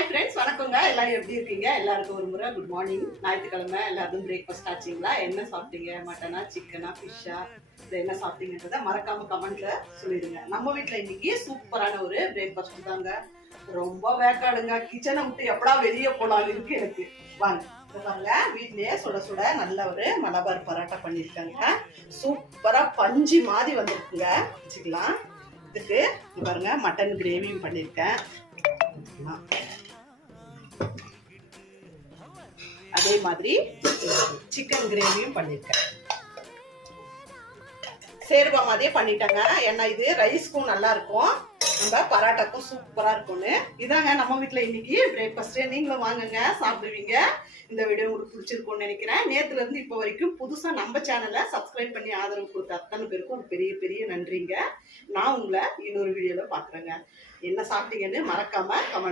Hi friends, வணக்கங்க. எல்லாரும் எப்படி இருக்கீங்க? எல்லாருக்கும் ஒரு முறை குட் மார்னிங். ஞாயிற்றுக்கிழமை எல்லாரும் பிரேக்ஃபாஸ்ட் ஆச்சுங்களா? என்ன சாப்பிட்டீங்க? மட்டனா, சிக்கனா, ஃபிஷ்ஷா? இது என்ன சாப்பிட்டீங்கன்றத மறக்காம கமெண்ட்ல சொல்லிடுங்க. நம்ம வீட்டில் இன்னைக்கு சூப்பரான ஒரு பிரேக்ஃபாஸ்ட் தாங்க. ரொம்ப வேக்காடுங்க. கிச்சனை விட்டு எப்படா வெளியே போலான்னு இருக்கு எனக்கு. வாங்க பாருங்க, வீட்லயே சுட சுட நல்ல ஒரு மலபார் பரோட்டா பண்ணியிருக்காங்க. சூப்பரா பஞ்சு மாதிரி வந்திருக்குங்க. வச்சுக்கலாம். இதுக்கு பாருங்க மட்டன் கிரேவியும் பண்ணியிருக்கேன். அதே மாதிரி சிக்கன் கிரேவியும் பண்ணிருக்கேன். சேர்வா மாதிரியே பண்ணிட்டேங்க. ஏன்னா இது ரைஸ்க்கும் நல்லா இருக்கும், நம்ம பராட்டாக்கும் சூப்பரா இருக்கும்னு. இதாங்க நம்ம வீட்டுல இன்னைக்கு பிரேக்ஃபாஸ்ட். நீங்களும் வாங்குங்க, சாப்பிடுவீங்க. இந்த வீடியோ உங்களுக்கு பிடிச்சிருக்கும்னு நினைக்கிறேன். நேத்துல இருந்து இப்போ வரைக்கும் புதுசா நம்ம சேனலை சப்ஸ்கிரைப் பண்ணி ஆதரவு கொடுத்த அத்தனை பேருக்கும் ஒரு பெரிய பெரிய நன்றிங்க. நான் உங்களை இன்னொரு வீடியோல பாக்குறேங்க. என்ன சாப்பிட்டீங்கன்னு மறக்காம கமெண்ட்